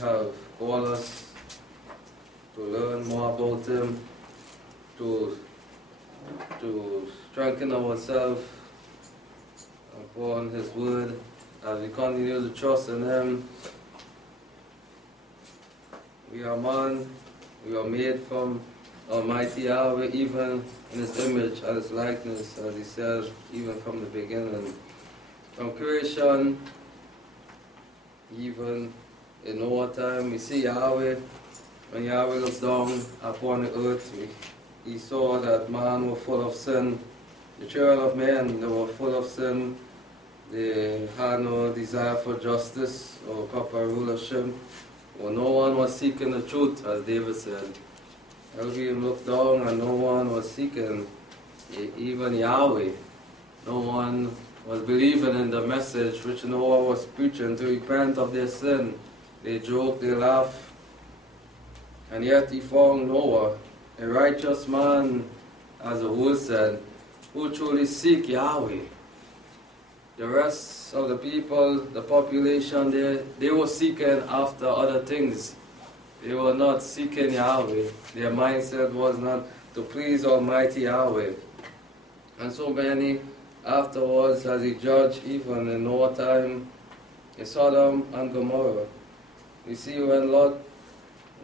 have called us to learn more about Him, to strengthen ourselves upon His Word as we continue to trust in Him. We are man, we are made from Almighty Yahweh, even in His image and His likeness, as He said, even from the beginning. From creation, even in Noah time, we see Yahweh. When Yahweh looked down upon the earth, He saw that man was full of sin. The children of men, they were full of sin. They had no desire for justice or proper rulership. Well, no one was seeking the truth, as David said. Elohim looked down and no one was seeking, even Yahweh. No one was believing in the message which Noah was preaching to repent of their sin. They joked, they laughed. And yet He found Noah, a righteous man, as the word said, who truly seek Yahweh. The rest of the people, the population there, they were seeking after other things. They were not seeking Yahweh. Their mindset was not to please Almighty Yahweh. And so many afterwards, as He judged, even in Noah time, in Sodom and Gomorrah. We see when Lot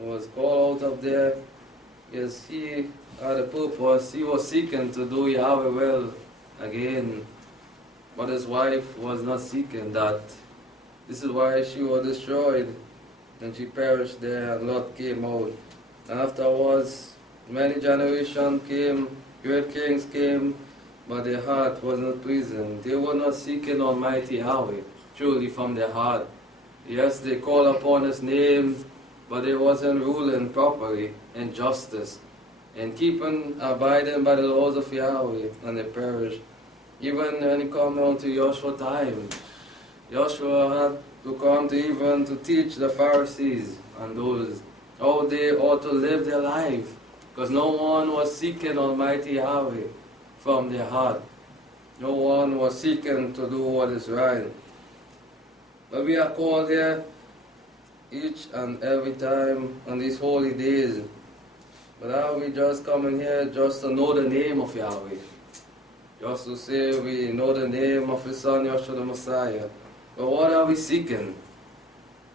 was called out of there, yes, he had a purpose. He was seeking to do Yahweh will again. But his wife was not seeking that. This is why she was destroyed, and she perished there, and Lot came out. And afterwards, many generations came, great kings came, but their heart was not pleasing. They were not seeking Almighty Yahweh, truly from their heart. Yes, they called upon His name, but they wasn't ruling properly in justice, and abiding by the laws of Yahweh, and they perished. Even when it come down to Joshua time, Joshua had to come to teach the Pharisees and those how they ought to live their life, because no one was seeking Almighty Yahweh from their heart. No one was seeking to do what is right. But we are called here each and every time on these holy days. But are we just coming here just to know the name of Yahweh? Just to say we know the name of His Son, Yahshua the Messiah. But what are we seeking?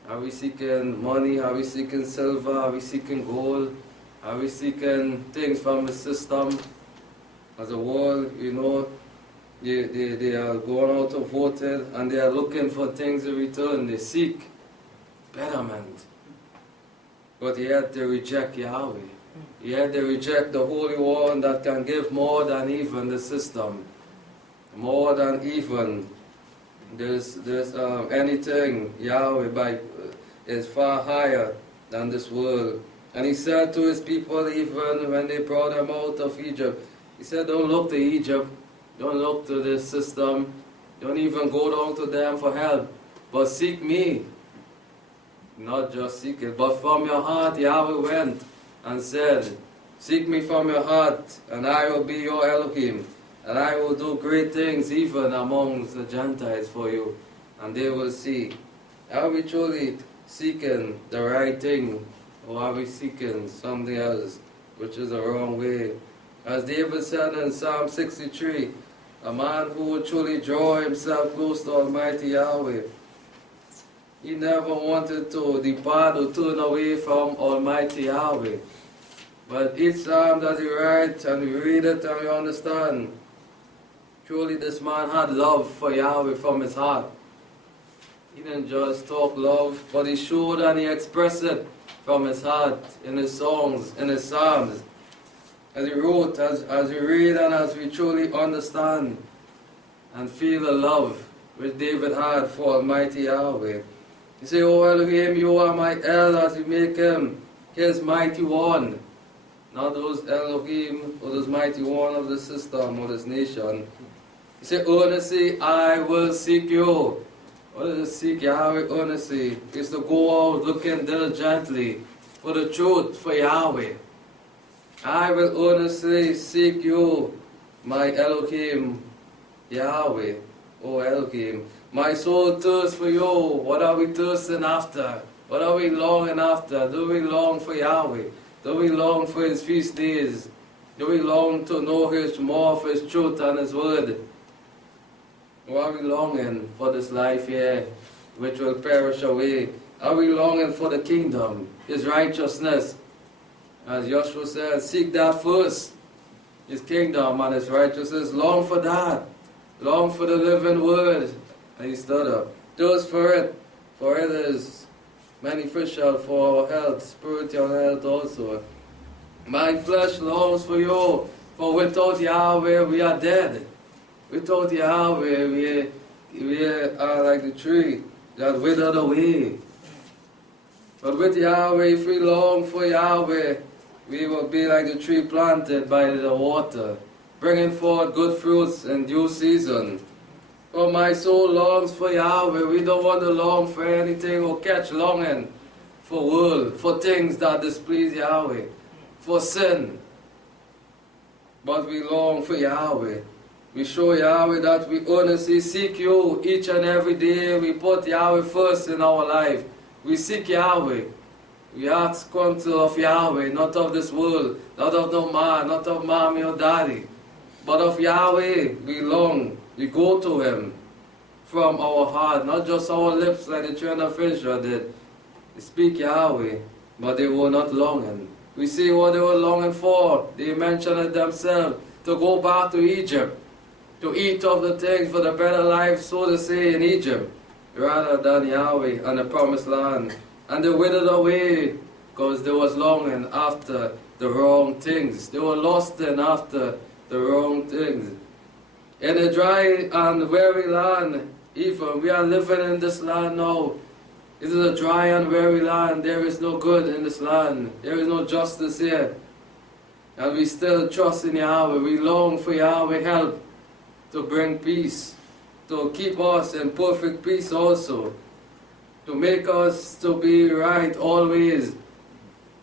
Are we seeking money? Are we seeking silver? Are we seeking gold? Are we seeking things from the system? As a world, you know, they are going out to vote and they are looking for things in return. They seek betterment. But yet they reject Yahweh. Yet they reject the Holy One that can give more than even the system. More than even there's anything. Yahweh is far higher than this world. And He said to His people, even when they brought them out of Egypt, He said, don't look to Egypt, don't look to this system, don't even go down to them for help, but seek Me. Not just seek it, but from your heart. Yahweh went and said, seek Me from your heart, and I will be your Elohim, and I will do great things even amongst the Gentiles for you, and they will see. Are we truly seeking the right thing, or are we seeking something else, which is the wrong way? As David said in Psalm 63, a man who would truly draw himself close to Almighty Yahweh, he never wanted to depart or turn away from Almighty Yahweh. But each psalm that he writes, and we read it and we understand, truly this man had love for Yahweh from his heart. He didn't just talk love, but he showed and he expressed it from his heart in his songs, in his psalms. As he wrote, as we read and as we truly understand and feel the love which David had for Almighty Yahweh. He said, O Elohim, You are my El, as you make Him His mighty one. Not those Elohim or those mighty one of the system or this nation. He said, earnestly I will seek You. What is to seek Yahweh earnestly? Is to go out looking diligently for the truth, for Yahweh. I will earnestly seek You, my Elohim, Yahweh, O Elohim. My soul thirsts for You. What are we thirsting after? What are we longing after? Do we long for Yahweh? Do we long for His feast days? Do we long to know more of His truth and His word? Or are we longing for this life here, which will perish away? Are we longing for the kingdom, His righteousness? As Joshua said, seek that first, His kingdom and His righteousness. Long for that. Long for the living word. And he stood up. Thirst for it is beneficial for our health, spiritual health also. My flesh longs for you, for without Yahweh we are dead. Without Yahweh we are like the tree that withered away. But with Yahweh, if we long for Yahweh, we will be like the tree planted by the water, bringing forth good fruits in due season. For my soul longs for Yahweh. We don't want to long for anything or catch longing for world, for things that displease Yahweh, for sin. But we long for Yahweh. We show Yahweh that we earnestly seek you each and every day. We put Yahweh first in our life. We seek Yahweh. We ask counsel of Yahweh, not of this world, not of no man, not of mommy or daddy, but of Yahweh we long. We go to Him from our heart, not just our lips like the children of Israel did. They speak Yahweh, but they were not longing. We see what they were longing for. They mentioned it themselves, to go back to Egypt, to eat of the things for the better life, so to say, in Egypt, rather than Yahweh and the promised land. And they withered away because they was longing after the wrong things. They were lusting after the wrong things. In a dry and weary land, even we are living in this land now. It is a dry and weary land. There is no good in this land. There is no justice here. And we still trust in Yahweh. We long for Yahweh help to bring peace, to keep us in perfect peace also, to make us to be right always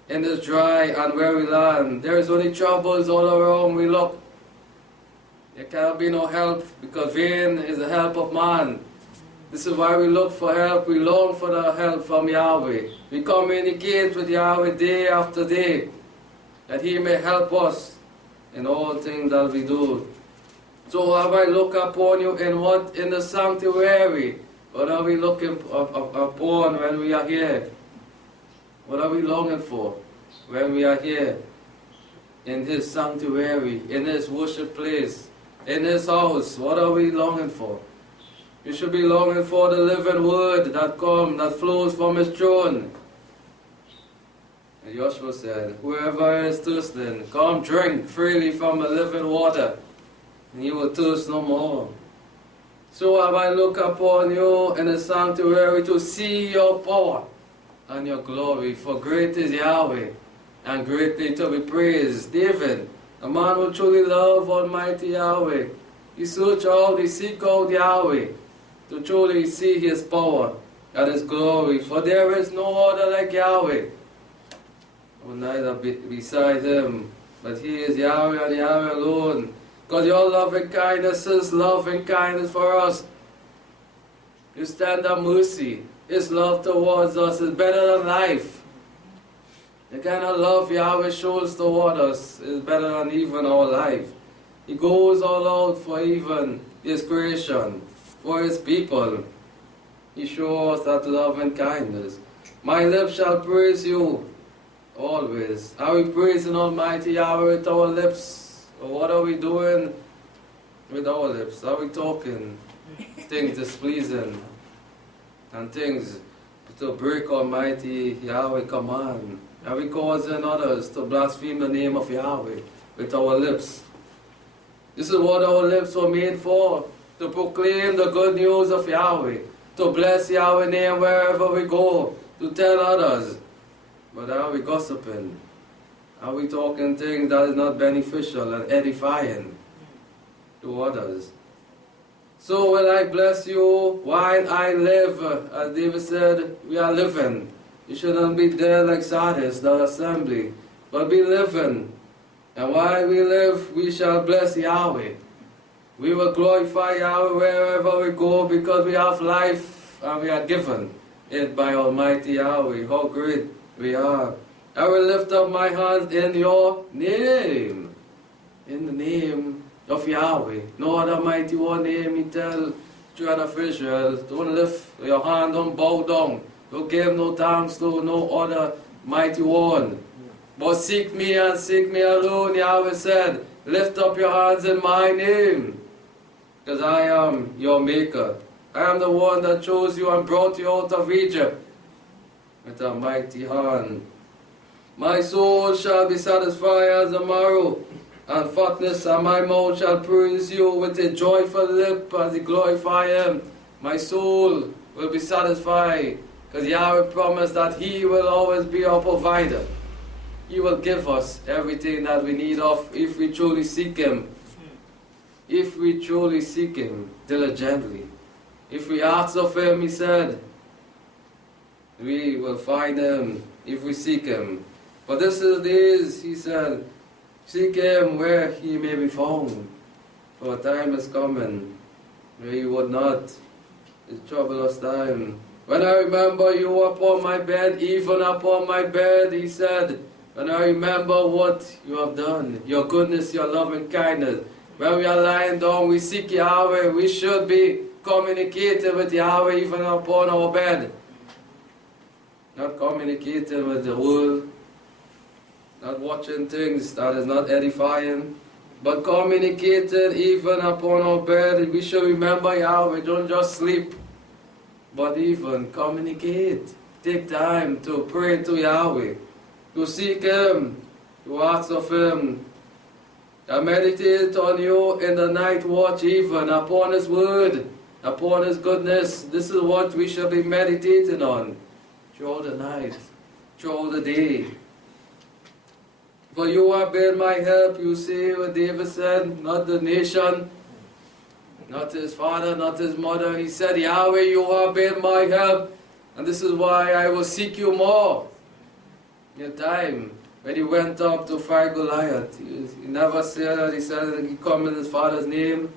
in this dry and weary land. There is only troubles all around we look. There cannot be no help, because vain is the help of man. This is why we look for help. We long for the help from Yahweh. We communicate with Yahweh day after day, that He may help us in all things that we do. So have I looked upon you in the sanctuary? What are we looking upon when we are here? What are we longing for when we are here? In His sanctuary, in His worship place, in His house. What are we longing for? We should be longing for the living word that flows from His throne. And Joshua said, whoever is thirsting, come drink freely from the living water, and you will thirst no more. So have I looked upon you in the sanctuary to see your power and your glory, for great is Yahweh, and greatly to be praised. David, a man who truly loved Almighty Yahweh, he seek out Yahweh to truly see His power and His glory, for there is no other like Yahweh, or neither beside Him, but He is Yahweh and Yahweh alone. Because your loving kindness is loving kindness for us. His tender mercy, His love towards us is better than life. The kind of love Yahweh shows toward us is better than even our life. He goes all out for even His creation, for His people. He shows that love and kindness. My lips shall praise you always. Are we praising Almighty Yahweh with our lips? Or what are we doing with our lips? Are we talking things displeasing and things to break Almighty Yahweh command? Are we causing others to blaspheme the name of Yahweh with our lips? This is what our lips were made for, to proclaim the good news of Yahweh, to bless Yahweh's name wherever we go, to tell others. But are we gossiping? Are we talking things that is not beneficial and edifying to others? So will I bless you while I live. As David said, we are living. You shouldn't be dead like Sardis, the assembly, but be living. And while we live, we shall bless Yahweh. We will glorify Yahweh wherever we go, because we have life and we are given. it by Almighty Yahweh. How great we are. I will lift up my hands in your name. In the name of Yahweh. No other mighty one name. He tell children of Israel, don't lift your hand, don't bow down. Don't give no thanks to no other mighty one. But seek me and seek me alone, Yahweh said. Lift up your hands in my name. Because I am your maker. I am the one that chose you and brought you out of Egypt with a mighty hand. My soul shall be satisfied as a marrow, and fatness, and my mouth shall praise you with a joyful lip as I glorify him. My soul will be satisfied, because Yahweh promised that he will always be our provider. He will give us everything that we need of if we truly seek him. If we truly seek him diligently. If we ask of him, he said, we will find him if we seek him. But this is the days, he said, seek him where he may be found. For a time is coming where he would not. It's troublous time. When I remember you upon my bed, even upon my bed, he said, when I remember what you have done, your goodness, your loving kindness. When we are lying down, we seek Yahweh. We should be communicating with Yahweh even upon our bed. Not communicating with the world. Not watching things that is not edifying, but communicating even upon our bed. We should remember Yahweh. Don't just sleep, but even communicate. Take time to pray to Yahweh, to seek him, to ask of him. I meditate on you in the night watch, even upon his word, upon his goodness. This is what we shall be meditating on throughout the night, throughout the day. For you have been my help, you say what David said, not the nation, not his father, not his mother. He said, Yahweh, you have been my help, and this is why I will seek you more. In the time when he went up to fight Goliath, he never said, he said he come in his father's name,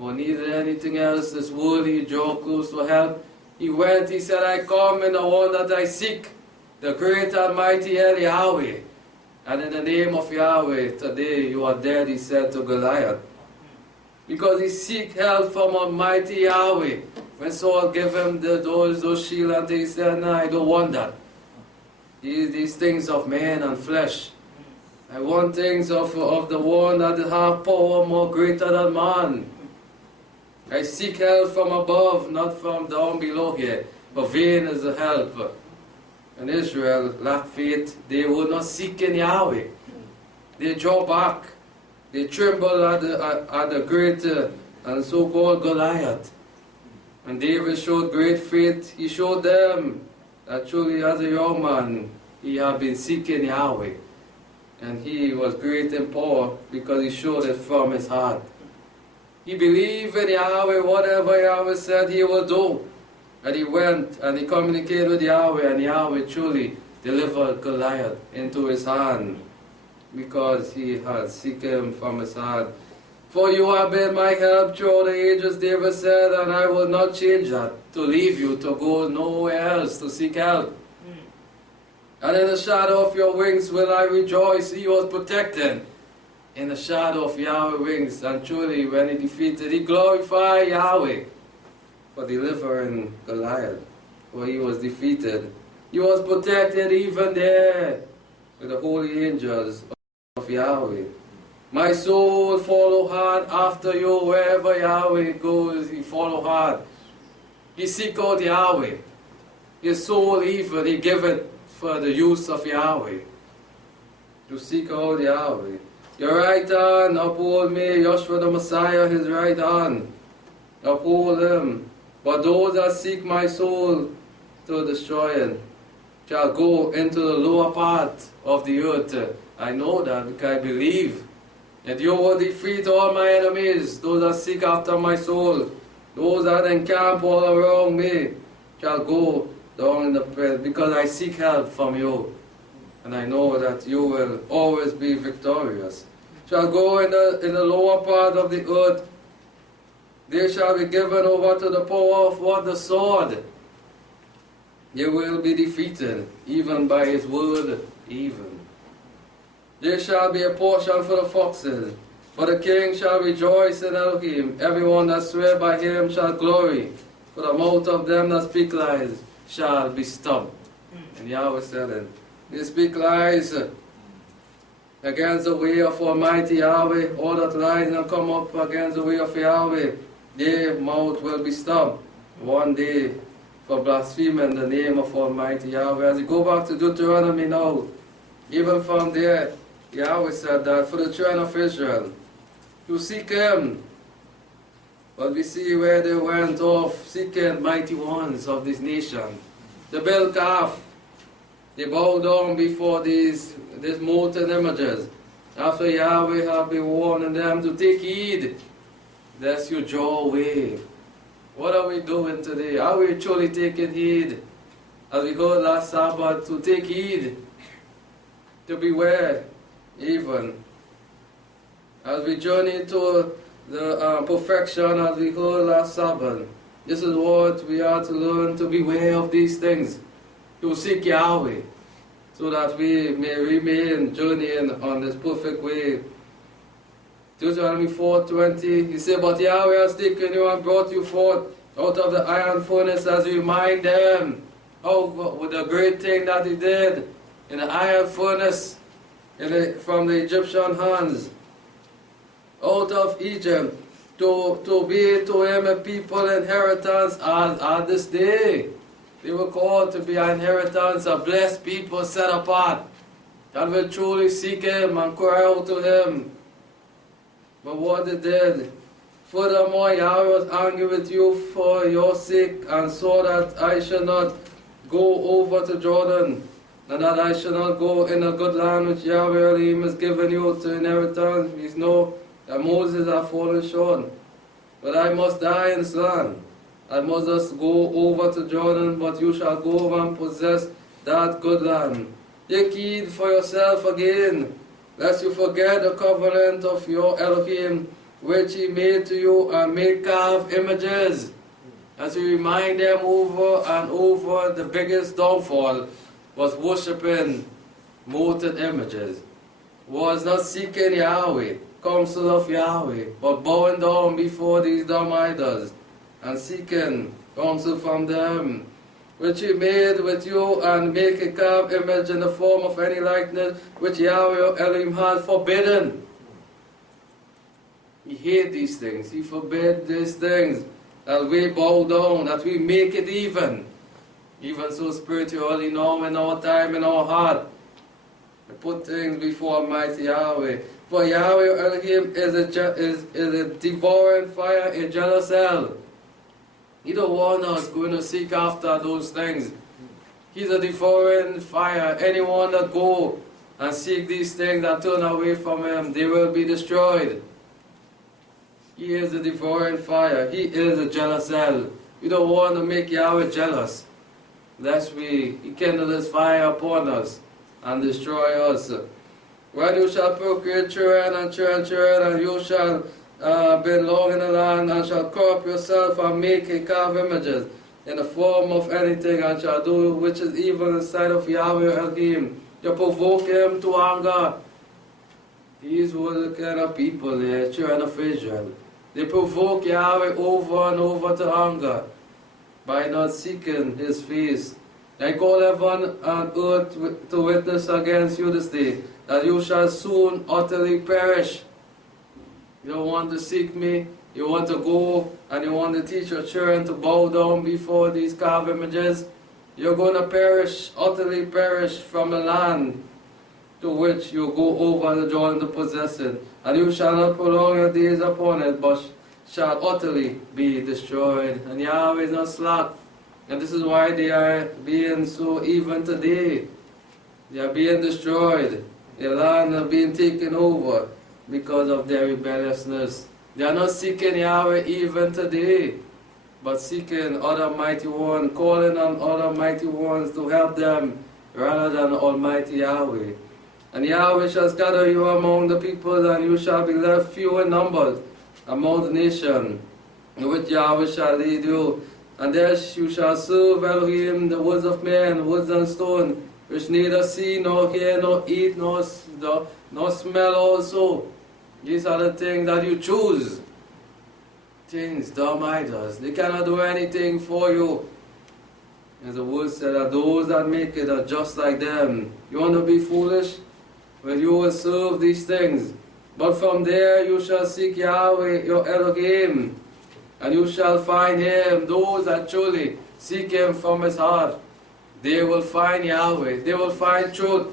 or needed anything else, this world he drew close to help. He went, he said, I come in the one that I seek, the great and mighty Yahweh. And in the name of Yahweh, today you are dead, he said to Goliath. Because he seek help from Almighty Yahweh. When Saul gave him those shields, and he said, no, I don't want that. These things of man and flesh. I want things of the one that have power more greater than man. I seek help from above, not from down below here. But vain is the help. When Israel lacked faith, they would not seek in Yahweh. They draw back. They tremble at the great and so-called Goliath. And David showed great faith. He showed them that truly as a young man, he had been seeking Yahweh. And he was great in power because he showed it from his heart. He believed in Yahweh, whatever Yahweh said he would do. And he went and he communicated with Yahweh, and Yahweh truly delivered Goliath into his hand because he had seeked him from his heart. For you have been my help throughout the ages, David said, and I will not change that, to leave you, to go nowhere else, to seek help. And in the shadow of your wings will I rejoice. He was protected in the shadow of Yahweh's wings, and truly when he defeated, he glorified Yahweh for delivering Goliath, for he was defeated. He was protected even there with the holy angels of Yahweh. My soul follow hard after you. Wherever Yahweh goes, he follow hard. He seek out Yahweh. His soul even, he give it for the use of Yahweh. To seek out Yahweh. Your right hand uphold me, Joshua the Messiah, his right hand. Uphold him. But those that seek my soul to destroy shall go into the lower part of the earth. I know that because I believe that you will defeat all my enemies, those that seek after my soul, those that encamp all around me shall go down in the pit, because I seek help from you. And I know that you will always be victorious. Shall go in the lower part of the earth. They shall be given over to the power of what? The sword. They will be defeated, even by his word, even. There shall be a portion for the foxes, but the king shall rejoice in Elohim. Everyone that swear by him shall glory, for the mouth of them that speak lies shall be stopped. And Yahweh said it. They speak lies against the way of Almighty Yahweh. All that rise and come up against the way of Yahweh, their mouth will be stopped one day for blaspheming the name of Almighty Yahweh. As you go back to Deuteronomy now, even from there, Yahweh said that for the children of Israel, to seek him. But we see where they went off seeking mighty ones of this nation. The built calf. They bowed down before these molten images. After Yahweh had been warning them to take heed, lest you draw away. What are we doing today? Are we truly taking heed? As we heard last Sabbath, to take heed, to beware, even. As we journey to the perfection, as we heard last Sabbath, this is what we are to learn, to beware of these things, to seek Yahweh, so that we may remain journeying on this perfect way. Deuteronomy 4:20, he said, but Yahweh has taken you and brought you forth out of the iron furnace, as you remind them with the great thing that he did in the iron furnace from the Egyptian hands, out of Egypt, to be to him a people inheritance as this day. They were called to be an inheritance, a blessed people set apart, that will truly seek him and cry out to him. But what they did, furthermore, Yahweh was angry with you for your sake, and saw that I should not go over to Jordan, and that I should not go in a good land which Yahweh Elohim has given you to inheritance. We know that Moses had fallen short. But I must die in this land. I must just go over to Jordan, but you shall go over and possess that good land. Take heed for yourself again, lest you forget the covenant of your Elohim, which he made to you, and make carved images. As you remind them over and over, the biggest downfall was worshipping molten images, was not seeking Yahweh, counsel of Yahweh, but bowing down before these dumb idols, and seeking counsel from them, which he made with you, and make a carved image in the form of any likeness which Yahweh Elohim had forbidden. He hated these things. He forbid these things, that we bow down, that we make it even so spiritually now in our time, in our heart. We put things before Almighty Yahweh. For Yahweh Elohim is a devouring fire, a jealous hell. He don't want us going to seek after those things. He's a devouring fire. Anyone that go and seek these things and turn away from him, they will be destroyed. He is a devouring fire. He is a jealous hell. We don't want to make Yahweh jealous, lest he kindle his fire upon us and destroy us. When you shall procreate children and children, and you shall be long in the land, and shall corrupt yourself and make a carved images in the form of anything, and shall do which is evil in the sight of Yahweh Elohim, to provoke him to anger. These were the kind of people, the children of Israel. They provoke Yahweh over and over to anger by not seeking his face. I call heaven and earth to witness against you this day, that you shall soon utterly perish. You don't want to seek me, you want to go and you want to teach your children to bow down before these carved images. You're going to perish, utterly perish from the land to which you go over the Jordan to possess it. And you shall not prolong your days upon it, but shall utterly be destroyed. And Yahweh is not slack. And this is why they are being so even today. They are being destroyed. Their land is being taken over because of their rebelliousness. They are not seeking Yahweh even today, but seeking other mighty ones, calling on other mighty ones to help them rather than Almighty Yahweh. And Yahweh shall scatter you among the peoples, and you shall be left few in numbers among the nation, in which Yahweh shall lead you, And there you shall serve Elohim, the woods of men, woods and stone, which neither see, nor hear, nor eat, nor smell also. These are the things that you choose. Things, dumb idols. They cannot do anything for you. As the word said, that those that make it are just like them. You want to be foolish? Well, you will serve these things. But from there you shall seek Yahweh, your Elohim, and you shall find Him. Those that truly seek Him from His heart, they will find Yahweh. They will find truth.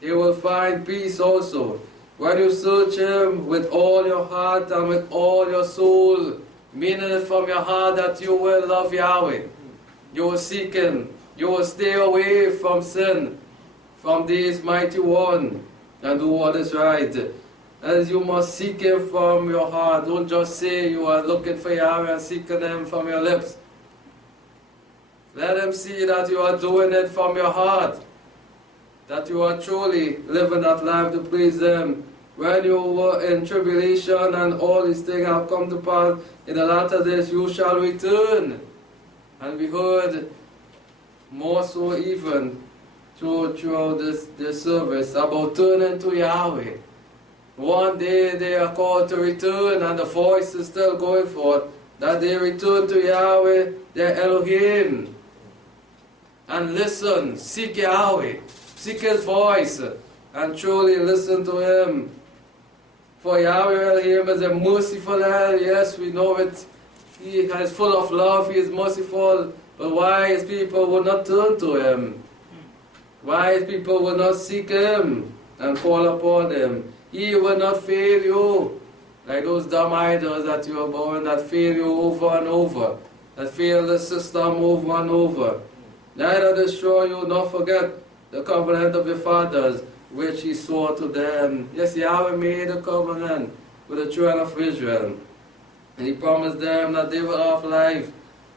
They will find peace also. When you search Him with all your heart and with all your soul, meaning it from your heart that you will love Yahweh. You will seek Him. You will stay away from sin, from this mighty one, and do what is right. As you must seek Him from your heart. Don't just say you are looking for Yahweh and seeking Him from your lips. Let Him see that you are doing it from your heart, that you are truly living that life to please Him. When you were in tribulation and all these things have come to pass, in the latter days you shall return. And we heard more so even throughout this service about turning to Yahweh. One day they are called to return, and the voice is still going forth, that they return to Yahweh, their Elohim. And listen, seek Yahweh, seek His voice, and truly listen to Him. For Yahweh Elohim is a merciful God. Yes, we know it. He is full of love, He is merciful. But why His people will not turn to Him? Why His people will not seek Him and call upon Him? He will not fail you, like those dumb idols that you are born, that fail you over and over, that fail the system over and over. Neither destroy you, nor forget the covenant of your fathers, which He swore to them. Yes, Yahweh made a covenant with the children of Israel, and He promised them that they will have life.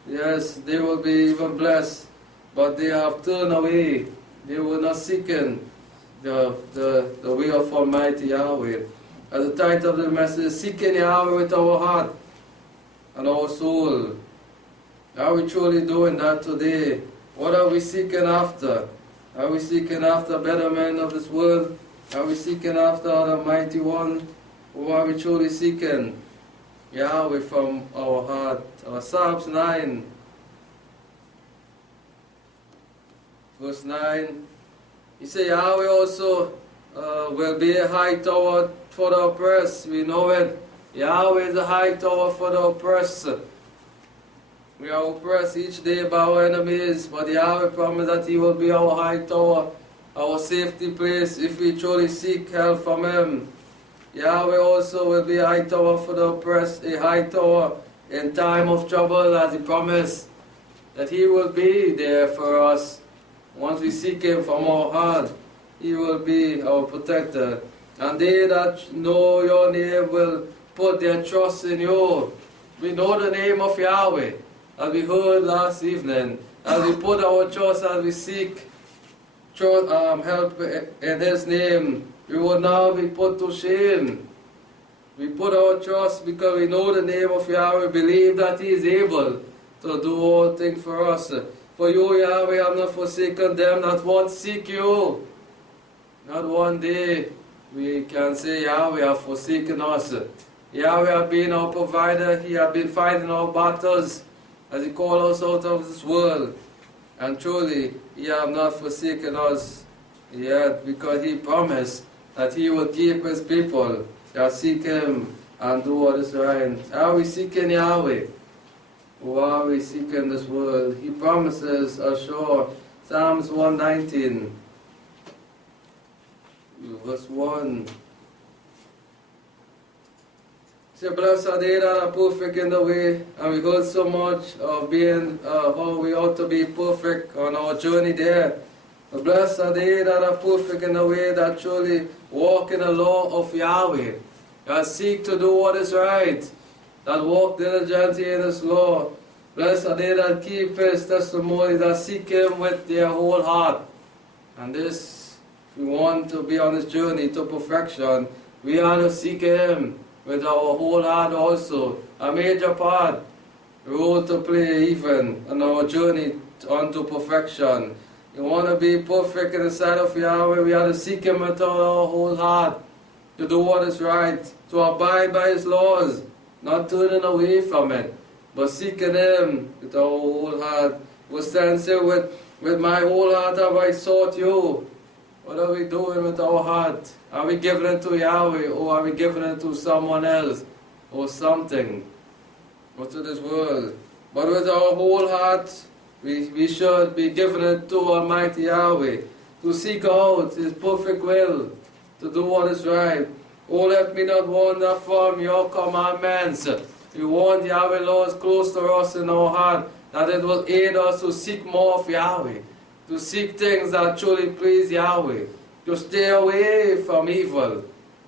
Yes, they will be even blessed, but they have turned away. They were not seeking the way of Almighty Yahweh. As the title of the message is, seeking Yahweh with our heart and our soul. Are we truly doing that today? What are we seeking after? Are we seeking after better men of this world? Are we seeking after the Mighty One? Or are we truly seeking Yahweh from our heart? Psalms 9, verse 9. He said, Yahweh also will be a high tower for the oppressed. We know it. Yahweh is a high tower for the oppressed. We are oppressed each day by our enemies, but Yahweh promised that He will be our high tower, our safety place, if we truly seek help from Him. Yahweh also will be a high tower for the oppressed, a high tower in time of trouble, as He promised, that He will be there for us. Once we seek Him from our heart, He will be our protector. And they that know your name will put their trust in you. We know the name of Yahweh, as we heard last evening. As we put our trust, as we seek help in His name, we will now be put to shame. We put our trust because we know the name of Yahweh, believe that He is able to do all things for us. For you, Yahweh, have not forsaken them that once seek you. Not one day we can say Yahweh have forsaken us. Yahweh has been our provider. He has been fighting our battles as He called us out of this world. And truly, He has not forsaken us yet, because He promised that He will keep His people that seek Him and do what is right. Are we seeking Yahweh? Or are we seeking this world? He promises us sure. Psalms 119, verse 1. Say, blessed are they that are perfect in the way. And we heard so much of being, how we ought to be perfect on our journey there. But blessed are they that are perfect in the way, that truly walk in the law of Yahweh, that seek to do what is right, that walk diligently in His law. Blessed are they that keep His testimonies, that seek Him with their whole heart. And this, if we want to be on this journey to perfection, we are to seek Him with our whole heart also, a major part. role to play even on our journey unto perfection. You want to be perfect in the sight of Yahweh, we have to seek Him with our whole heart, to do what is right, to abide by His laws, not turning away from it, but seeking Him with our whole heart. We stand here with my whole heart have I sought you. What are we doing with our heart? Are we giving it to Yahweh, or are we giving it to someone else or something, or to this world? But with our whole heart, we should be giving it to Almighty Yahweh, to seek out His perfect will, to do what is right. Oh, let me not wander from your commandments. We want Yahweh laws close to us in our heart, that it will aid us to seek more of Yahweh, to seek things that truly please Yahweh, to stay away from evil,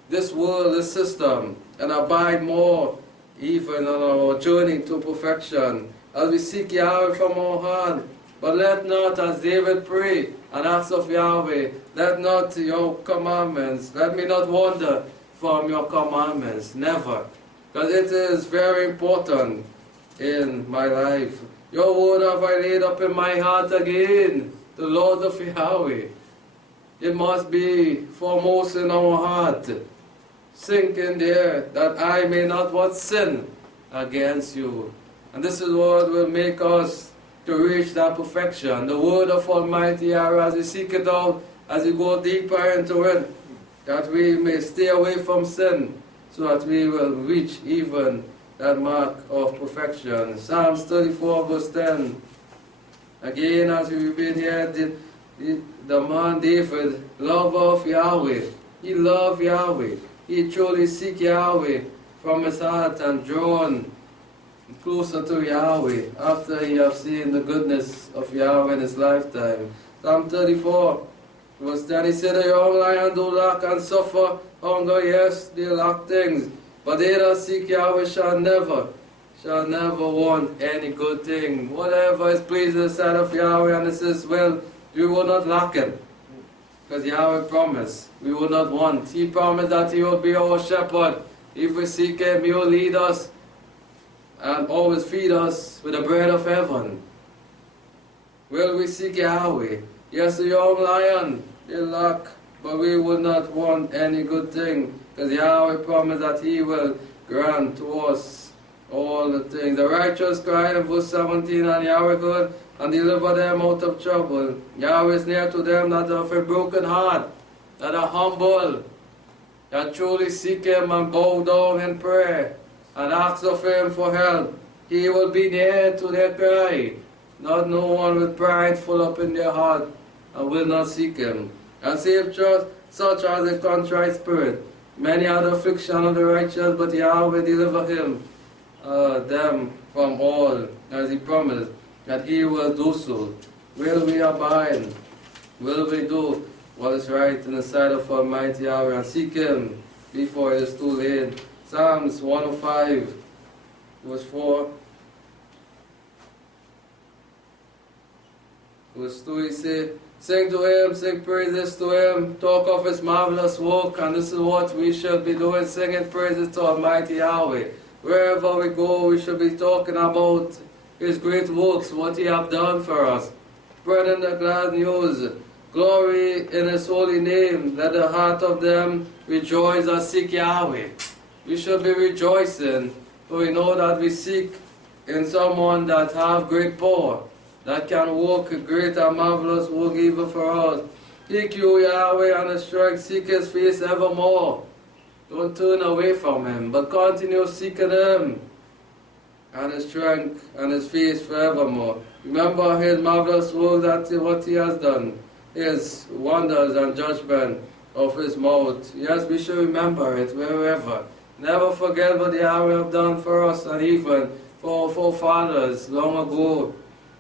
this world, this system, and abide more even on our journey to perfection, as we seek Yahweh from our heart. But let not, as David prayed and asked of Yahweh, let not your commandments, let me not wander from your commandments, never. Because it is very important in my life. Your word have I laid up in my heart again, the Lord of Yahweh. It must be foremost in our heart. Sink in there, that I may not what sin against you. And this is what will make us to reach that perfection. The word of Almighty Yahweh, as we seek it out, as we go deeper into it, that we may stay away from sin, so that we will reach even that mark of perfection. Psalms 34 verse 10. Again, as we read here, the man David, lover of Yahweh, he loved Yahweh. He truly seek Yahweh from his heart and drawn closer to Yahweh after he have seen the goodness of Yahweh in his lifetime. Psalm 34 verse 10, he said, the young lion do lack and suffer hunger, yes, they lack things, but they that seek Yahweh shall never want any good thing. Whatever is pleasing in the sight of Yahweh and it's His will, we will not lack it. Because Yahweh promised we will not want. He promised that He will be our shepherd. If we seek Him, He will lead us and always feed us with the bread of heaven. Will we seek Yahweh? Yes, the young lion, they lack, but we will not want any good thing. Because Yahweh promised that He will grant to us all the things. The righteous cried in verse 17, and Yahweh heard and delivered them out of trouble. Yahweh is near to them that have a broken heart, that are humble, that truly seek Him and bow down in prayer and ask of Him for help. He will be near to their cry. Not no one with pride full up in their heart and will not seek Him. And save such as a contrite spirit. Many are the affliction of the righteous, but Yahweh deliver them from all, as He promised that He will do so. Will we abide? Will we do what is right in the sight of Almighty Yahweh and seek Him before it is too late? Psalms 105 verse 4. Verse 2, he said, sing to Him, sing praises to Him, talk of His marvelous work, and this is what we should be doing, singing praises to Almighty Yahweh. Wherever we go, we should be talking about His great works, what He have done for us, spreading the glad news, glory in His holy name. Let the heart of them rejoice that seek Yahweh. We should be rejoicing, for we know that we seek in someone that have great power, that can work a great and marvelous work even for us. Seek you, Yahweh, and His strength, seek His face evermore. Don't turn away from Him, but continue seeking Him and His strength and His face forevermore. Remember His marvelous work, that what He has done, His wonders and judgment of His mouth. Yes, we should remember it wherever. Never forget what Yahweh have done for us and even for our forefathers long ago.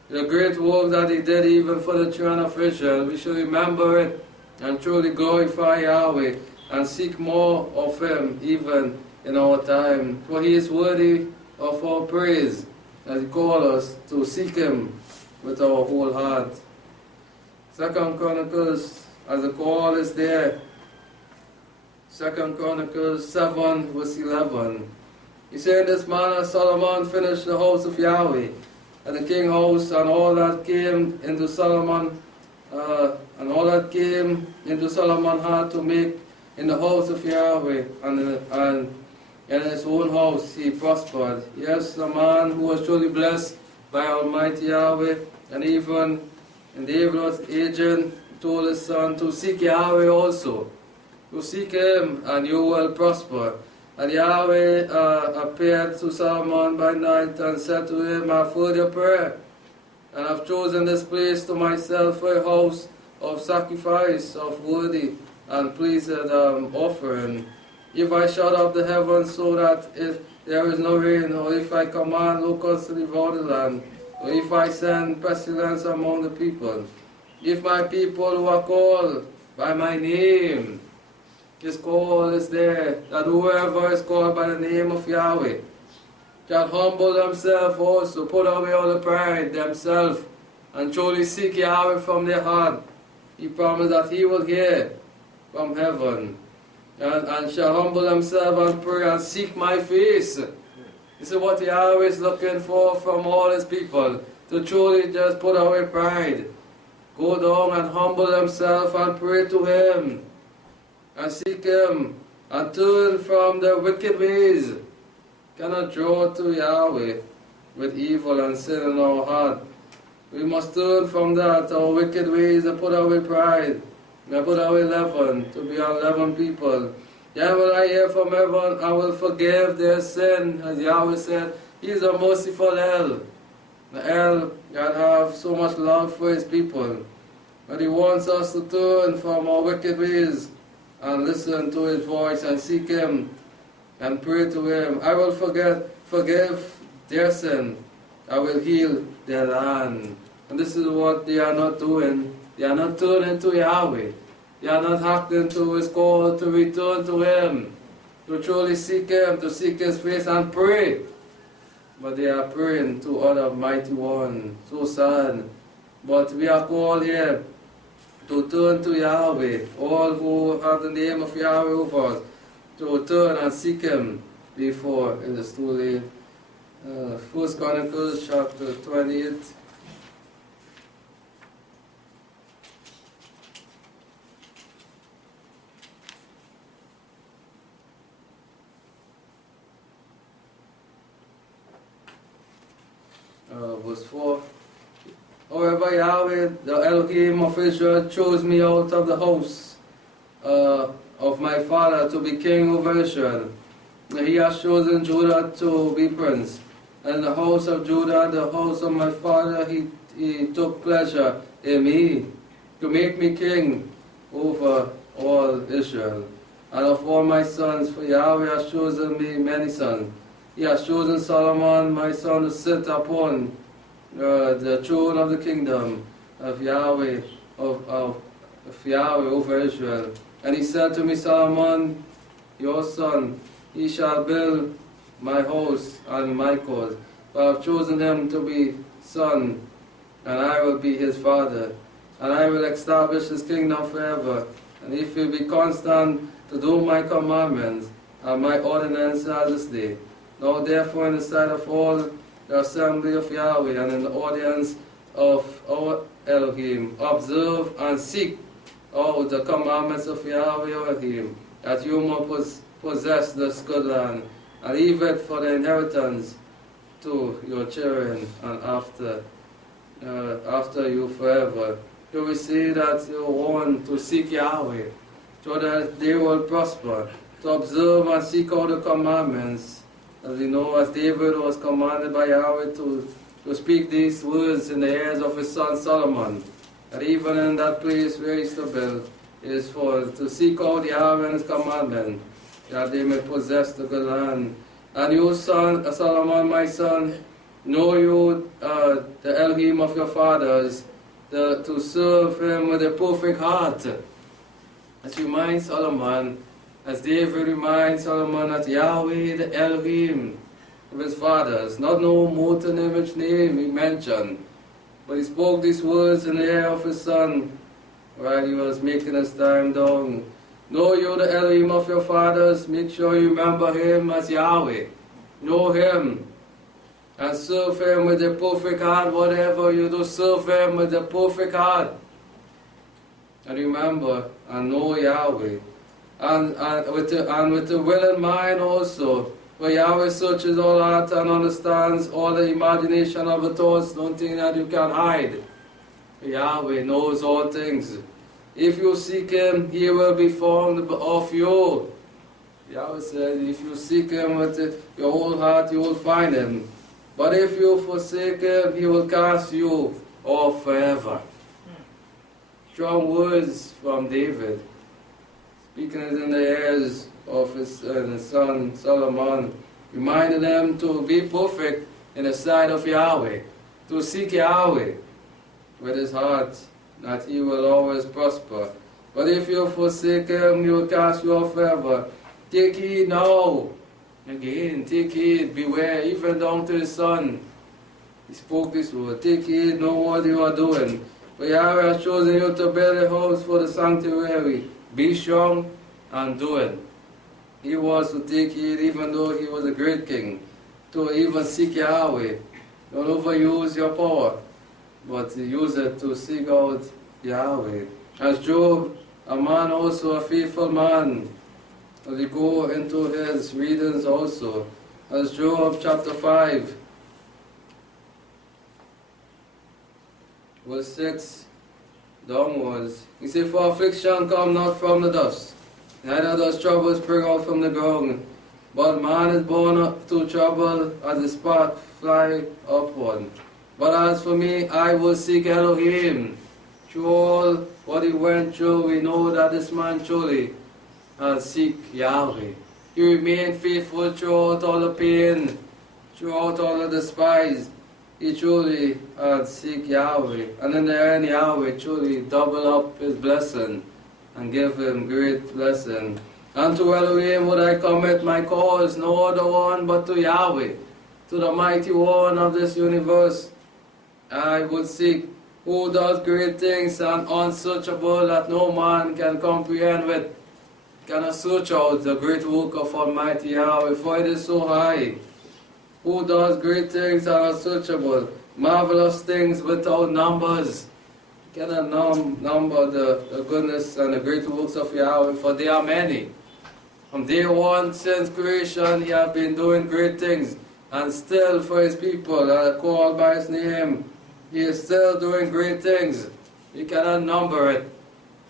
The great work that He did even for the children of Israel. We should remember it and truly glorify Yahweh and seek more of Him even in our time. For He is worthy of our praise, as He calls us to seek Him with our whole heart. 2 Chronicles, as the call is there, 2 Chronicles 7 verse 11. He said, in this manner Solomon finished the house of Yahweh, and the king house, and all that came into Solomon, had to make in the house of Yahweh, and in his own house he prospered. Yes, a man who was truly blessed by Almighty Yahweh, and even in David was agent, told his son to seek Yahweh also. To seek him, and you will prosper. And Yahweh appeared to Solomon by night and said to him, I have heard your prayer, and I have chosen this place to myself for a house of sacrifice, of worthy and pleasing offering. If I shut up the heavens so that there is no rain, or if I command locusts to devour the land, or if I send pestilence among the people, if my people who are called by my name, his call is there, that whoever is called by the name of Yahweh shall humble themselves also, put away all the pride themselves, and truly seek Yahweh from their heart. He promised that he will hear from heaven, and shall humble themselves and pray and seek my face. This is what Yahweh is looking for from all his people, to truly just put away pride, go down and humble themselves and pray to him, and seek him, and turn from their wicked ways. Cannot draw to Yahweh with evil and sin in our heart. We must turn from that, our wicked ways, and put away pride, and put away leaven, to be unleavened people. Then will I hear from heaven, I will forgive their sin, as Yahweh said. He is a merciful El. The El that have so much love for his people. But he wants us to turn from our wicked ways and listen to his voice and seek him and pray to him. I will forgive their sin. I will heal their land. And this is what they are not doing. They are not turning to Yahweh. They are not acting to his call to return to him, to truly seek him, to seek his face and pray. But they are praying to other mighty one. So sad. But we are called here to turn to Yahweh. All who have the name of Yahweh over us, to turn and seek him before it is too late. 1 Chronicles chapter 28. Verse 4. However, Yahweh, the Elohim of Israel, chose me out of the house of my father to be king over Israel. He has chosen Judah to be prince. And in the house of Judah, the house of my father, he took pleasure in me, to make me king over all Israel. And of all my sons, for Yahweh has chosen me many sons. He has chosen Solomon, my son, to sit upon the throne of the kingdom of Yahweh, of Yahweh over Israel. And he said to me, Solomon, your son, he shall build my house and my cause. For I have chosen him to be son, and I will be his father. And I will establish his kingdom forever. And if he be constant to do my commandments and my ordinances this day. Now therefore in the sight of all the assembly of Yahweh and in the audience of our Elohim, observe and seek out the commandments of Yahweh Elohim, that you may possess this good land, and leave it for the inheritance to your children and after you forever. You will see that you want to seek Yahweh, so that they will prosper, to observe and seek out the commandments. As we know, as David was commanded by Yahweh to speak these words in the ears of his son Solomon, that even in that place where he is to build, is for to seek out Yahweh and his commandment, that they may possess the good land. And you, son Solomon, my son, know you the Elohim of your fathers, to serve him with a perfect heart. As you remind Solomon, as David reminds Solomon that Yahweh, the Elohim of his fathers, not no molten image name he mentioned, but he spoke these words in the ear of his son while he was making his time down. Know you the Elohim of your fathers, make sure you remember him as Yahweh. know Him, and serve Him with a perfect heart. Whatever you do, serve Him with a perfect heart. And remember, and know Yahweh. And with the will and mind also. For Yahweh searches all heart and understands all the imagination of the thoughts. Don't think that you can hide. Yahweh knows all things. If you seek Him, He will be found of you. Yahweh said, if you seek Him with your whole heart, you will find Him. But if you forsake Him, He will cast you off forever. Strong words from David, speaking it in the ears of his son Solomon, reminding them to be perfect in the sight of Yahweh, to seek Yahweh with his heart, that He will always prosper. But if you forsake Him, He will cast you off forever. Take heed now. Again, take heed, beware, even down to His Son. He spoke this word. Take heed, know what you are doing. For Yahweh has chosen you to build a house for the sanctuary. Be strong and do it. He was to take heed, even though he was a great king, to even seek Yahweh. Don't overuse your power, but use it to seek out Yahweh. As Job, a man also, a faithful man, as we go into his readings also. As Job chapter 5, verse 6 downwards. He said, for affliction come not from the dust, neither does trouble spring out from the ground. But man is born up to trouble as a spark fly upward. But as for me, I will seek Elohim. Through all what he went through, we know that this man truly has seek Yahweh. He remained faithful throughout all the pain, throughout all the despise. He truly had seek Yahweh. And in the end, Yahweh truly double up his blessing and give him great blessing. And to Elohim would I commit my cause, no other one but to Yahweh, to the mighty one of this universe. I would seek who does great things and unsearchable that no man can comprehend with, cannot search out the great work of Almighty Yahweh, for it is so high. Who does great things and unsearchable, marvelous things without numbers. Cannot number the goodness and the great works of Yahweh, for they are many. From day one, since creation, He has been doing great things, and still for His people that are called by His name, He is still doing great things. He cannot number it,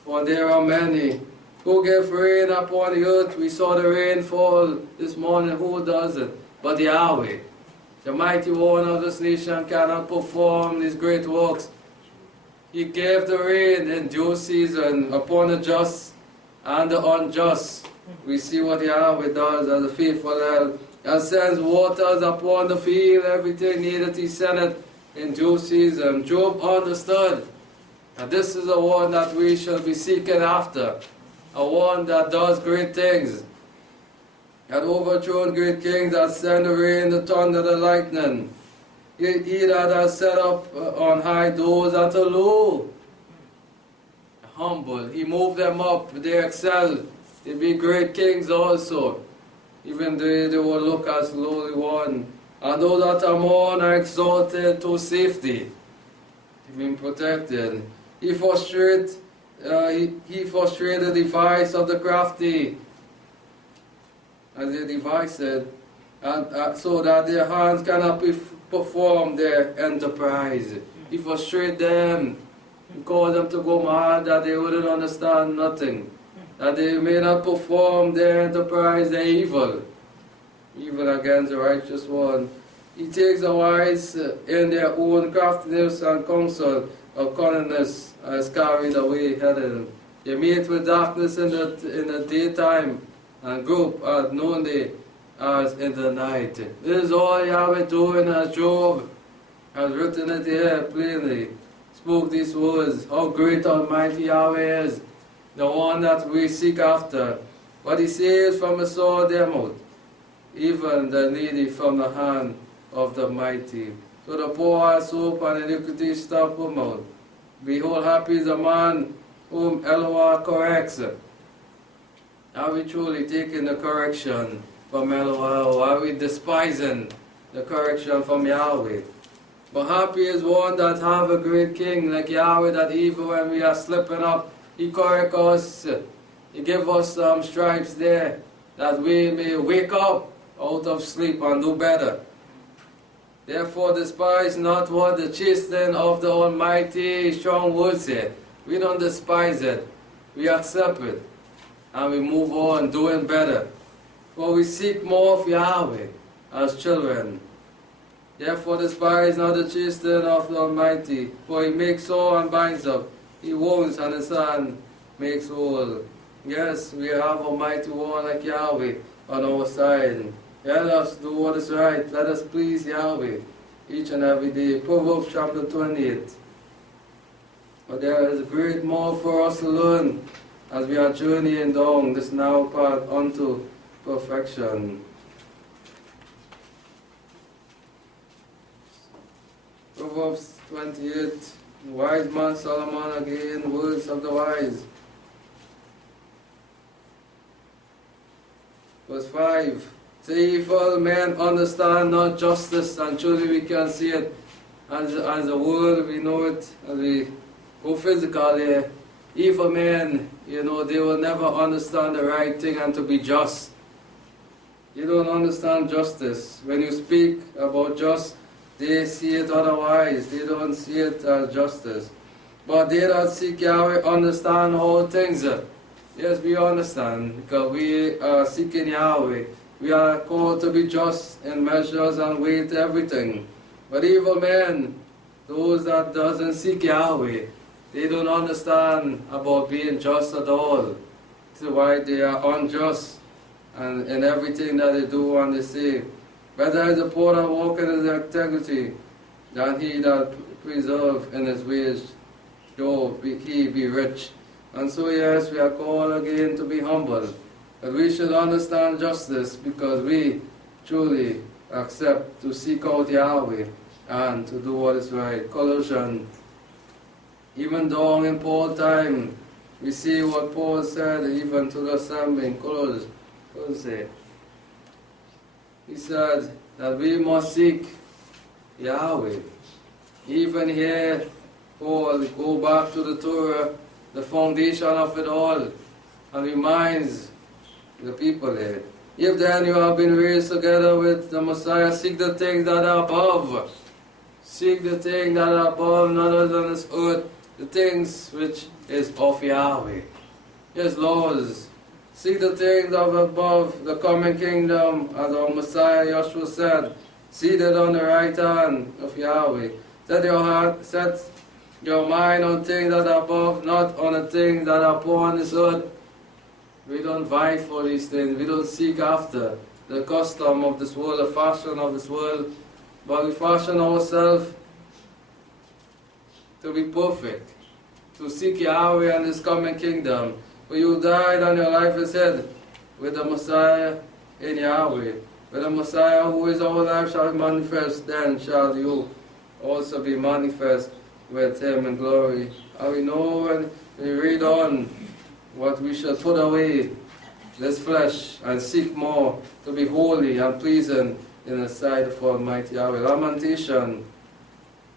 for there are many. Who gave rain upon the earth? We saw the rain fall this morning. Who does it? But Yahweh. The mighty one of this nation cannot perform His great works. He gave the rain in due season upon the just and the unjust. We see what Yahweh does as a faithful help, and sends waters upon the field. Everything needed, He sent it in due season. Job understood, and this is the one that we shall be seeking after, a one that does great things, that overthrown great kings, that send the rain, the thunder, the lightning. He that has set up on high doors at a low. Humble. He moved them up. They excel. They be great kings also. Even they will look as lowly one. And those that are mourn are exalted to safety. They've been protected. He frustrated the device of the crafty, as they devised it, and so that their hands cannot perform their enterprise. He frustrated them, He caused them to go mad, that they wouldn't understand nothing, that they may not perform their enterprise. They're evil against the righteous one. He takes the wise in their own craftiness and counsel of cunningness, is carried away headed. They meet with darkness in the daytime, and group at noonday as in the night. This is all Yahweh doing, as Job has written it here plainly. Spoke these words, how great Almighty Yahweh is, the one that we seek after. But He saves from the sword their mouth, even the needy from the hand of the mighty. So the poor has hope, and iniquity stop her mouth. Behold, happy is the man whom Elohim corrects. Are we truly taking the correction from Lemuel? Why are we despising the correction from Yahweh? But happy is one that have a great king like Yahweh, that even when we are slipping up, he correct us. He give us some stripes there, that we may wake up out of sleep and do better. Therefore despise not what the chastening of the Almighty strong word say. We don't despise it. We accept it. And we move on doing better. For we seek more of Yahweh as children. Therefore despise not the chastening of the Almighty, for he makes sore and binds up. He wounds and his hand makes whole. Yes, we have a mighty one like Yahweh on our side. Let us do what is right. Let us please Yahweh each and every day. Proverbs chapter 28. But there is great more for us to learn as we are journeying down this narrow path unto perfection. Proverbs 28, wise man Solomon again, words of the wise. Verse 5, the evil men understand not justice, and truly we can see it as a world, we know it, as we go physically. Evil men, they will never understand the right thing and to be just. You don't understand justice. When you speak about just, they see it otherwise. They don't see it as justice. But they that seek Yahweh understand all things. Yes, we understand, because we are seeking Yahweh. We are called to be just in measures and weight everything. But evil men, those that doesn't seek Yahweh, they don't understand about being just at all. That's why they are unjust and in everything that they do and they say. Better is a poor that walk in his integrity than he that preserve in his ways, though he be rich. And so yes, we are called again to be humble. But we should understand justice, because we truly accept to seek out Yahweh and to do what is right. Colossians, even down in Paul's time, we see what Paul said even to the assembly in Colossians. He said that we must seek Yahweh. Even here, Paul go back to the Torah, the foundation of it all, and reminds the people here. If then you have been raised together with the Messiah, seek the things that are above. Seek the things that are above, not as on this earth, the things which is of Yahweh. His laws. Seek the things of above, the coming kingdom, as our Messiah Yeshua said, seated on the right hand of Yahweh. Set your mind on things that are above, not on the things that are upon this earth. We don't vie for these things. We don't seek after the custom of this world, the fashion of this world, but we fashion ourselves to be perfect, to seek Yahweh and His coming kingdom. For you died and your life is hid with the Messiah in Yahweh. With the Messiah who is our life shall be manifest, then shall you also be manifest with Him in glory. And we know when we read on what we shall put away this flesh and seek more to be holy and pleasing in the sight of Almighty Yahweh. Lamentation,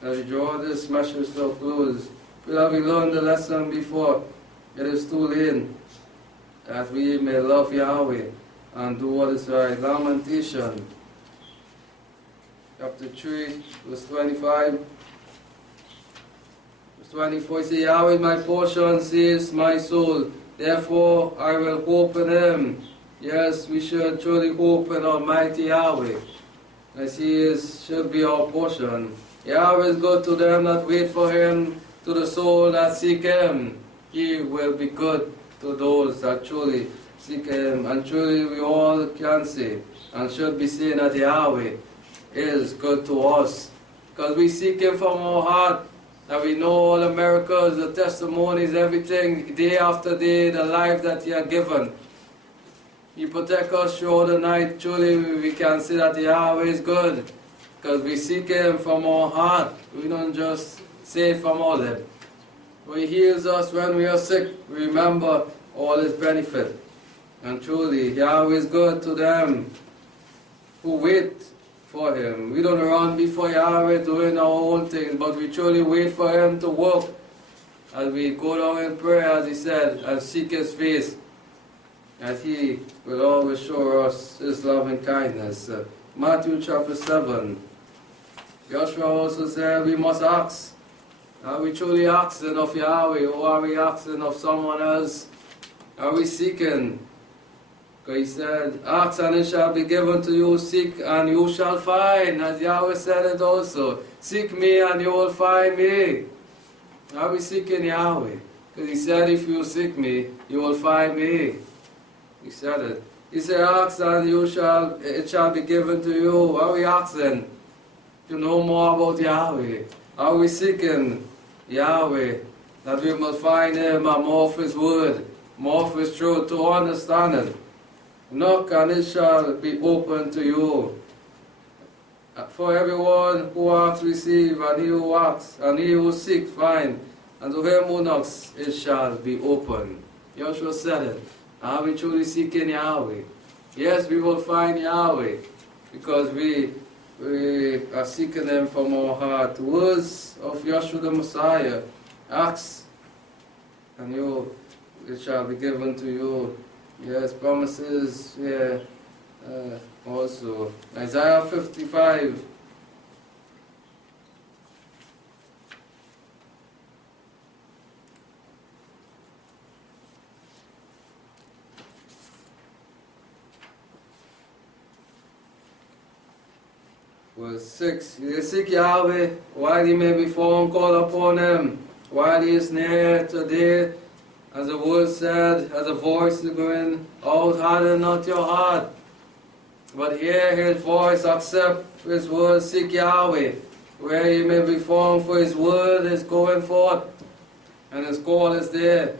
as we draw this message to a close, we learned the lesson before. It is too late that we may love Yahweh and do what is right. Lamentation, chapter 3, verse 25. Verse 24, it says, Yahweh is my portion, says my soul. Therefore I will hope in Him. Yes, we should truly hope in Almighty Yahweh, as He should be our portion. Yahweh is good to them that wait for Him, to the soul that seek Him. He will be good to those that truly seek Him. And truly we all can say and should be saying that Yahweh is good to us, because we seek Him from our heart. And we know all the miracles, the testimonies, everything, day after day, the life that He has given. He protects us throughout the night. Truly we can say that Yahweh is good, because we seek Him from our heart. We don't just say it from our lips. He heals us when we are sick. We remember all His benefit. And truly, Yahweh is good to them who wait for Him. We don't run before Yahweh doing our own things, but we truly wait for Him to work as we go down in prayer, as He said, and seek His face, that He will always show us His love and kindness. Matthew chapter 7. Joshua also said we must ask. Are we truly asking of Yahweh, or are we asking of someone else? Are we seeking? Because He said, ask and it shall be given to you, seek and you shall find, as Yahweh said it also. Seek me and you will find me. Are we seeking Yahweh? Because He said, if you seek me, you will find me. He said it. He said, ask and it shall be given to you. Are we asking to know more about Yahweh? Are we seeking Yahweh, that we must find Him and more of His word, more of His truth, to understand it? Knock and it shall be open to you. For everyone who asks, receive, and he who asks, and he who seeks, find, and to him who knocks, it shall be open. Joshua said it. Are we truly seeking Yahweh? Yes, we will find Yahweh, because we are seeking Him from our heart. Words of Yeshua the Messiah. Ask, and it shall be given to you. Yes, promises here also. Isaiah 55. Verse 6. They seek Yahweh while He may be found, call upon Him while He is near today. As the word said, as a voice is going out, harden not your heart, but hear His voice, accept His word, seek Yahweh, where He may be found, for His word is going forth, and His call is there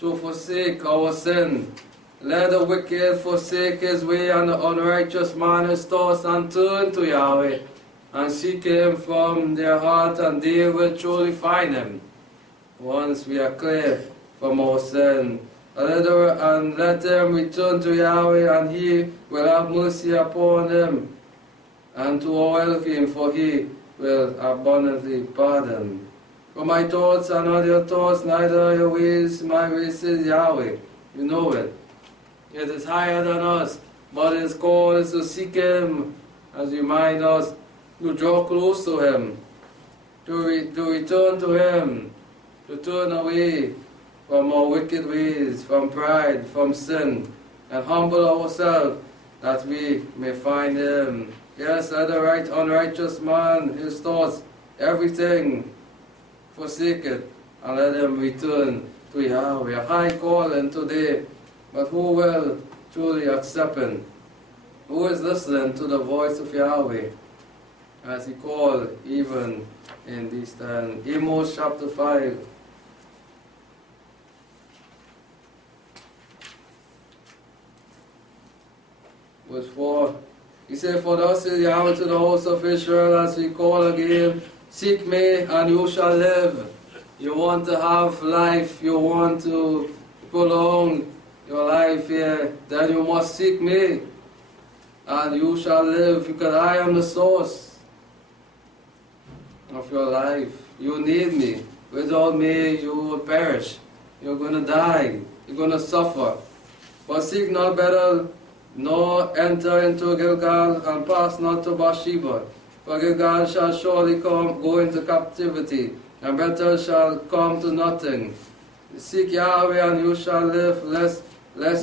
to forsake our sin. Let the wicked forsake his way, and the unrighteous man his thoughts, and turn to Yahweh, and seek Him from their heart, and they will truly find Him, once we are clear from our sin. And let them return to Yahweh, and He will have mercy upon them, and to our Elohim, for He will abundantly pardon. For my thoughts are not your thoughts, neither are your ways my ways, says Yahweh. You know it. It is higher than us, but His call is to seek Him, as you remind us, to draw close to Him, to return to Him, to turn away from our wicked ways, from pride, from sin, and humble ourselves, that we may find Him. Yes, let the unrighteous man, his thoughts, everything, forsake it, and let him return to Yahweh. A high calling today, but who will truly accept Him? Who is listening to the voice of Yahweh as He called even in these times? Amos chapter 5. Verse 4. He said, for thus says Yahweh to the host of Israel, as we call again, seek me and you shall live. You want to have life, you want to prolong your life here, then you must seek me, and you shall live, because I am the source of your life. You need me. Without me, you will perish. You're going to die. You're going to suffer. But seek not Bethel, nor enter into Gilgal, and pass not to Bathsheba. For Gilgal shall surely go into captivity, and Bethel shall come to nothing. Seek Yahweh, and you shall live, lest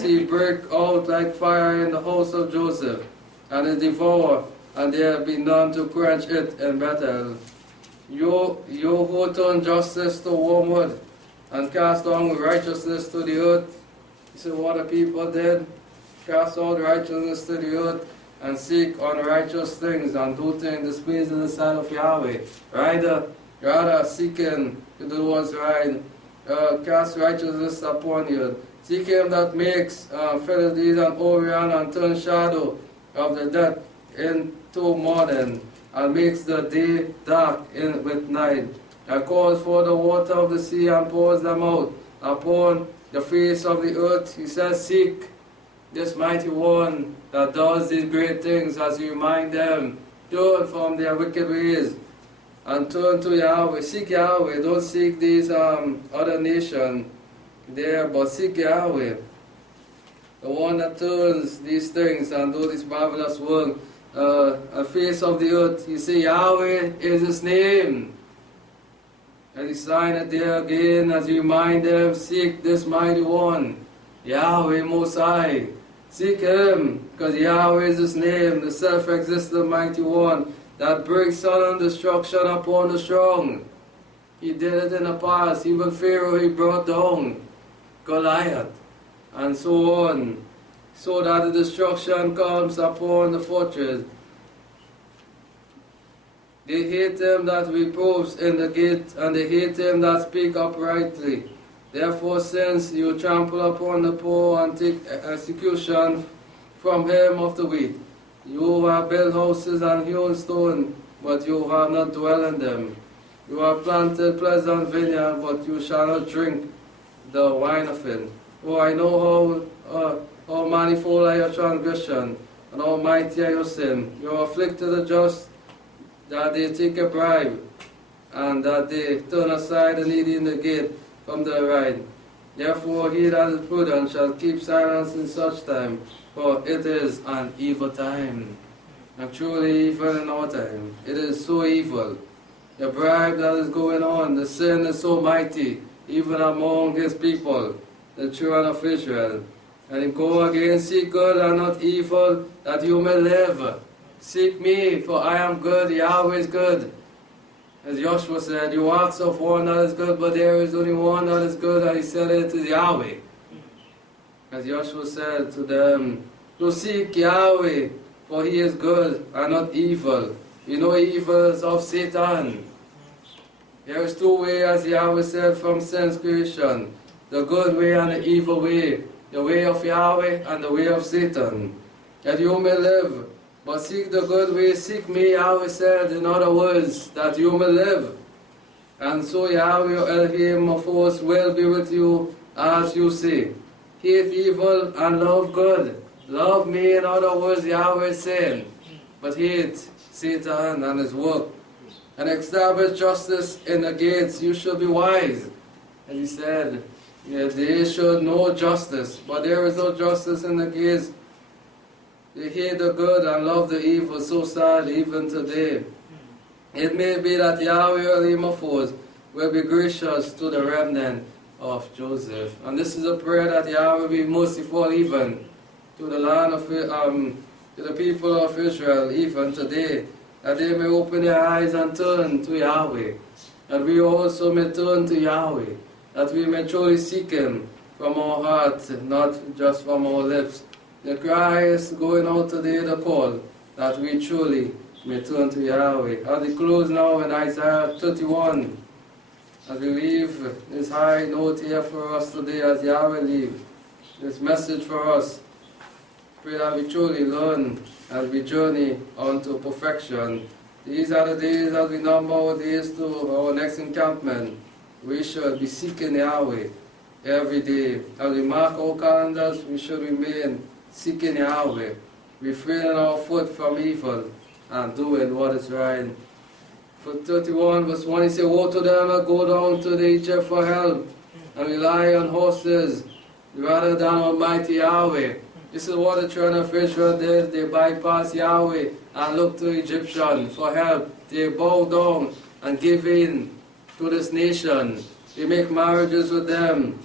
He break out like fire in the house of Joseph, and it devour, and there be none to quench it in Bethel. You who turn justice to wormwood, and cast down righteousness to the earth. You see what the people did? Cast out righteousness to the earth, and seek unrighteous things, and do things displeasing in the sight of Yahweh. Rather seeking to do what's right, cast righteousness upon you. Seek Him that makes Philistines and Orion, and turn shadow of the dead into morning, and makes the day dark with night, and calls for the water of the sea, and pours them out upon the face of the earth. He says, seek this mighty one that does these great things, as you remind them, turn from their wicked ways and turn to Yahweh. Seek Yahweh. Don't seek these other nations there, but seek Yahweh, the one that turns these things and do this marvelous work. A face of the earth. You say Yahweh is his name. And he sign it there again as you remind them, seek this mighty one, Yahweh Most High. Seek him, because Yahweh is his name, the self-existent mighty one that brings sudden destruction upon the strong. He did it in the past. Even Pharaoh he brought down, Goliath, and so on, so that the destruction comes upon the fortress. They hate him that reproves in the gate, and they hate him that speak uprightly. Therefore, since you trample upon the poor and take execution from him of the weak, you have built houses and hewn stone, but you have not dwelt in them. You have planted pleasant vineyard, but you shall not drink the wine of it. For I know how manifold are your transgression, and how mighty are your sin. You afflicted the just, that they take a bribe, and that they turn aside the needy in the gate from the right. Therefore he that is prudent shall keep silence in such time, for it is an evil time. And truly even in our time, it is so evil. The bribe that is going on, the sin is so mighty, even among his people, the children of Israel. And he go again, seek good and not evil, that you may live. Seek me, for I am good, Yahweh is good. As Joshua said, you ask of one that is good, but there is only one that is good, and he said it is Yahweh. As Joshua said to them, to seek Yahweh, for he is good and not evil. You know evils of Satan. There is two ways, as Yahweh said, from sin's creation, the good way and the evil way, the way of Yahweh and the way of Satan, that you may live. But seek the good way, seek me, Yahweh said, in other words, that you may live. And so Yahweh Elohim of hosts will be with you as you say. Hate evil and love good. Love me, in other words, Yahweh is saying, but hate Satan and his work. And establish justice in the gates. You should be wise. And he said, yeah, they should know justice, but there is no justice in the gates. They hate the good and love the evil, so sad even today. It may be that Yahweh Elohim of hosts will be gracious to the remnant of Joseph. And this is a prayer that Yahweh be merciful even to the land of to the people of Israel even today, that they may open their eyes and turn to Yahweh, that we also may turn to Yahweh, that we may truly seek him from our hearts, not just from our lips. The cry is going out today, the call, that we truly may turn to Yahweh. As we close now in Isaiah 31, as we leave this high note here for us today, as Yahweh leave this message for us, pray that we truly learn as we journey on to perfection. These are the days as we number our days to our next encampment. We should be seeking Yahweh every day. As we mark our calendars, we should remain seeking Yahweh, refraining our foot from evil, and doing what is right. For 31 verse 1, he said, woe to them that go down to the Egypt for help, and rely on horses, rather than Almighty Yahweh. This is what the children of Israel did. They bypassed Yahweh and looked to Egyptian for help. They bow down and give in to this nation. They make marriages with them,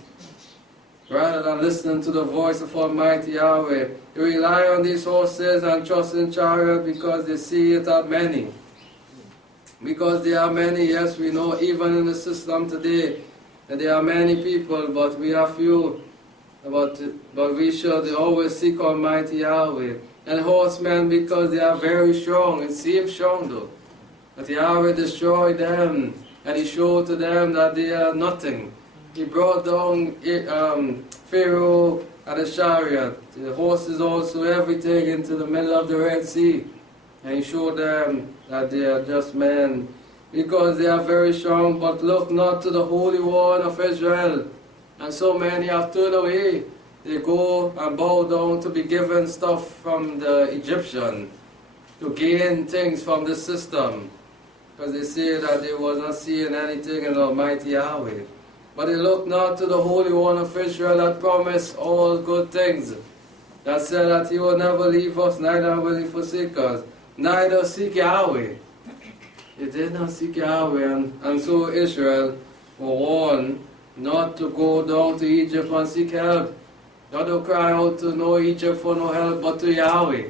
rather than listening to the voice of Almighty Yahweh. They rely on these horses and trust in chariots because they see it are many. Because there are many, yes, we know, even in the system today, that there are many people, but we are few. But we should always seek Almighty Yahweh. And horsemen, because they are very strong. It seems strong though. But Yahweh destroyed them, and he showed to them that they are nothing. He brought down Pharaoh and the chariot, the horses also, everything into the middle of the Red Sea. And he showed them that they are just men, because they are very strong, but look not to the Holy One of Israel. And so many have turned away. they go and bow down to be given stuff from the Egyptian, to gain things from the system, because they say that they was not seeing anything in Almighty Yahweh. But they look not to the Holy One of Israel that promised all good things, that said that He will never leave us, neither will He forsake us, neither seek Yahweh. They did not seek Yahweh, and so Israel were warned not to go down to Egypt and seek help, not to cry out to no Egypt for no help, but to Yahweh,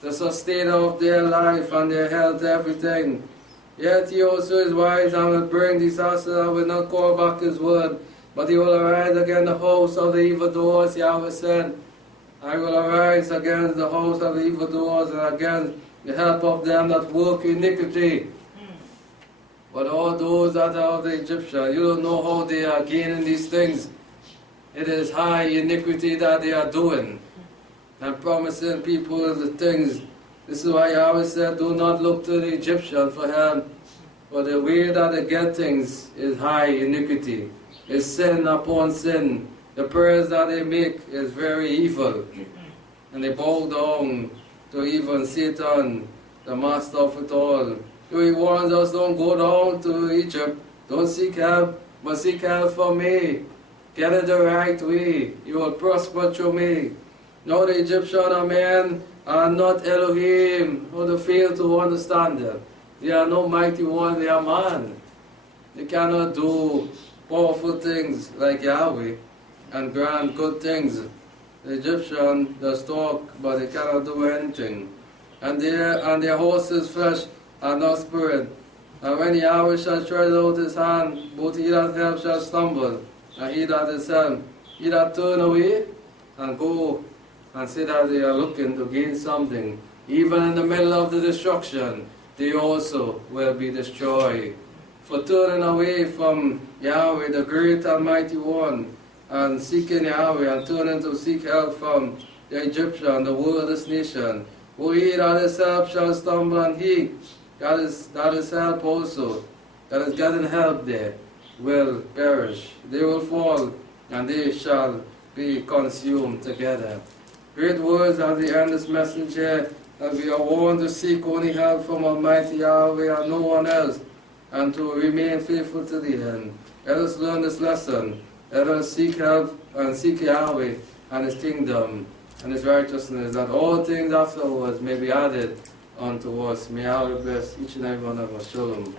the sustainer of their life and their health, everything. Yet He also is wise and will bring disaster and will not call back His word, but He will arise against the house of the evildoers. Yahweh said, I will arise against the house of the evildoers and against the help of them that work iniquity. But all those that are of the Egyptians, you don't know how they are gaining these things. It is high iniquity that they are doing and promising people the things. This is why Yahweh said, do not look to the Egyptian for help, for the way that they get things is high iniquity. It's sin upon sin. The prayers that they make is very evil. And they bow down to even Satan, the master of it all. So He warns us, don't go down to Egypt, don't seek help, but seek help from me. Get it the right way, you will prosper through me. Now the Egyptian are men are not Elohim, or they fail to understand them. They are no mighty one, they are man. They cannot do powerful things like Yahweh and grant good things. The Egyptian does talk, but they cannot do anything. And their horses' flesh are not spirit. And when Yahweh shall stretch out His hand, both he that helps shall stumble, and he that is helped, he that turn away and go and say that they are looking to gain something, even in the middle of the destruction, they also will be destroyed. For turning away from Yahweh, the great and mighty one, and seeking Yahweh, and turning to seek help from the Egyptian, the worldless nation, who he that is help shall stumble, and he that is help also, that is getting help there, will perish. They will fall, and they shall be consumed together. Great words at the end of this message here, that we are warned to seek only help from Almighty Yahweh and no one else, and to remain faithful to the end. Let us learn this lesson. Let us seek help and seek Yahweh and His kingdom and His righteousness, that all things afterwards may be added unto us. May Yahweh bless each and every one of us. Shalom.